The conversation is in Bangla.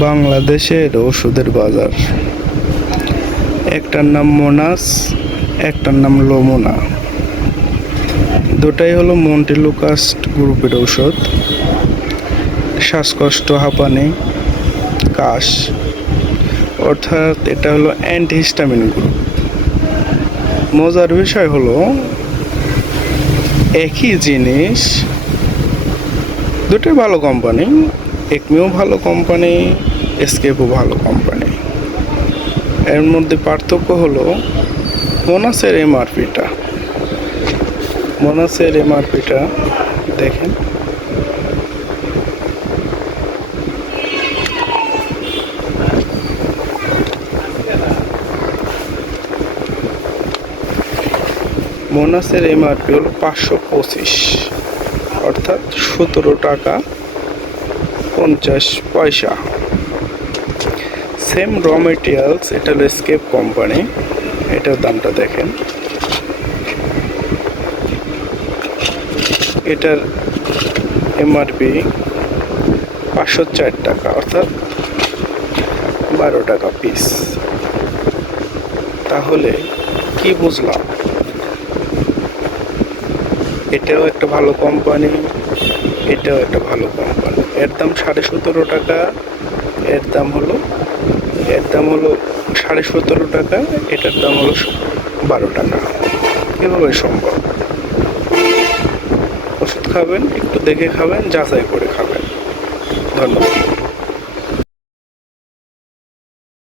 বাংলাদেশের ওষুধের বাজার, একটার নাম মোনাস, একটার নাম লোমোনা। দুটাই হলো মন্টেলুকাস্ট গ্রুপের ঔষধ। শ্বাসকষ্ট, হাঁপানি, কাশ, অর্থাৎ এটা হলো অ্যান্টিহিস্টামিন গ্রুপ। মজার বিষয় হলো একই জিনিস, দুটোই ভালো কোম্পানি। একমিও ভালো কোম্পানি, এসকেপও ভালো কোম্পানি। এর মধ্যে পার্থক্য হলো মোনাসের এমআরপিটা দেখেন। মোনাসের এমআরপি হলো 525, অর্থাৎ 17 টাকা 50 পয়সা। সেম র মেটেরিয়ালস, এটা হলো এসকেপ কোম্পানি। এটার দামটা দেখেন। এটার এমআরপি 504 টাকা, অর্থাৎ 12 টাকা পিস। তাহলে কি বুঝলাম? এটাও একটা ভালো কোম্পানি, এটাও একটা ভালো কোম্পানি। এর দাম 17.5 টাকা, এর দাম হলো 17.5 টাকা, এটার দাম হলো 12 টাকা। কীভাবে সম্ভব? ওষুধ খাবেন, একটু দেখে খাবেন, যাচাই করে খাবেন। ধন্যবাদ।